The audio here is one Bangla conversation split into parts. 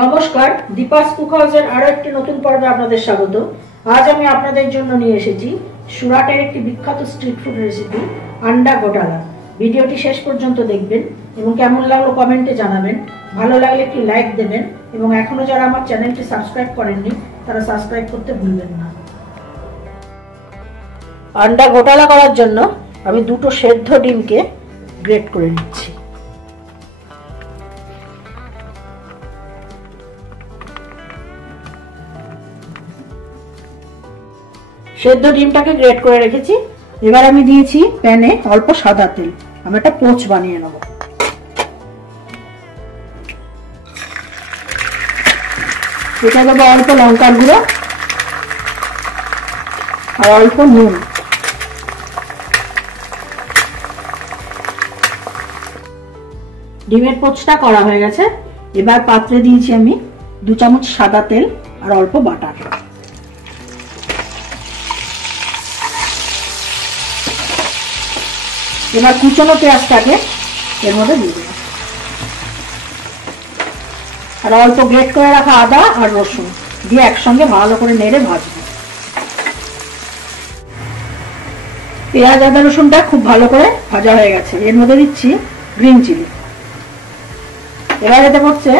নমস্কার, দীপাস কুক হাউসের আরো একটি নতুন পর্বে আপনাদের স্বাগত। আজ আমি আপনাদের জন্য নিয়ে এসেছি সুরাটের একটি বিখ্যাত স্ট্রিট ফুড রেসিপি আন্ডা ঘোটালা। ভিডিওটি শেষ পর্যন্ত দেখবেন এবং কেমন লাগলো কমেন্টে জানাবেন। ভালো লাগলে একটি লাইক দেবেন এবং এখনো যারা আমার চ্যানেলটি সাবস্ক্রাইব করেননি তারা সাবস্ক্রাইব করতে ভুলবেন না। আন্ডা ঘোটালা করার জন্য আমি দুটো সেদ্ধ ডিমকে গ্রেট করে নিচ্ছি। সেদ্ধ ডিমটাকে গ্রেট করে রেখেছি। এবার আমি দিয়েছি প্যানে অল্প সাদা তেল। আমি একটা পোচ বানিয়ে নেব। এটা দেবো অল্প লঙ্কার গুঁড়ো আর অল্প নুন। ডিমের পোচটা করা হয়ে গেছে। এবার পাত্রে দিয়েছি আমি 2 চামচ সাদা তেল আর অল্প বাটার। এবার কুচনো পেঁয়াজটাকে এর মধ্যে দিয়ে দেবো আর অল্প গ্রেট করে রাখা আদা আর রসুন দিয়ে একসঙ্গে ভালো করে নেড়ে ভাজবো। পেঁয়াজ আদা রসুনটা খুব ভালো করে ভাজা হয়ে গেছে। এর মধ্যে দিচ্ছি গ্রিন চিলি। এবার এতে পড়ছে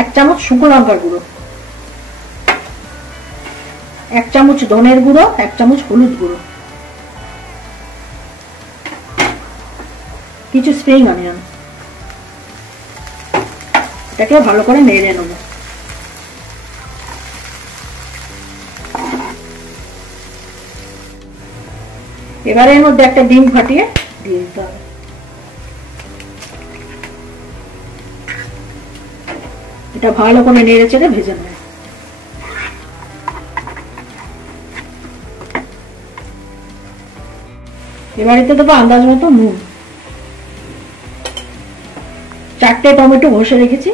1 চামচ শুকনো লঙ্কার গুঁড়ো, 1 চামচ ধনের গুঁড়ো, 1 চামচ হলুদ গুঁড়ো, কিছু স্প্রিং অনিয়ন। এটাকে ভালো করে নেড়ে নেব। এবারে এর মধ্যে একটা ডিম ফাটিয়ে দিয়ে দিতে হবে। এটা ভালো করে নেড়ে চেড়ে ভেজে নেব। এবার এতে দেবো আন্দাজ মতো নুন। 4টে টমেটো ঘষে রেখেছি,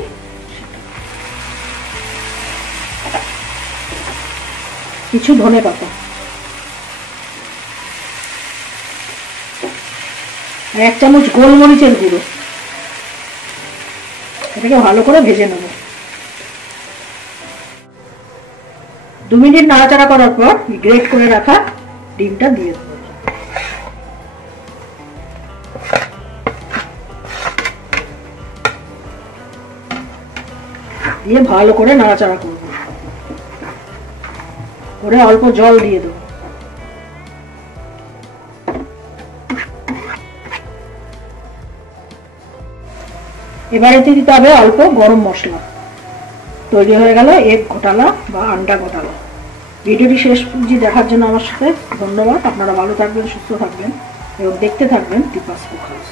কিছু ধনে পাতা, 1 চামচ গোলমরিচের গুঁড়ো। এটাকে ভালো করে ভেজে নেব। 2 মিনিট নাড়াচাড়া করার পর গ্রেট করে রাখা ডিমটা দিয়ে দেবো। দিয়ে ভালো করে নাড়াচাড়া করব, করে অল্প জল দিয়ে দেবো। এবার এতে দিতে হবে অল্প গরম মশলা। তৈরি হয়ে গেল এগ ঘোটালা বা আন্ডা ঘোটালা। ভিডিওটি শেষ পর্যন্ত দেখার জন্য আমার সাথে ধন্যবাদ। আপনারা ভালো থাকবেন, সুস্থ থাকবেন এবং দেখতে থাকবেন দীপাস কুক হাউস।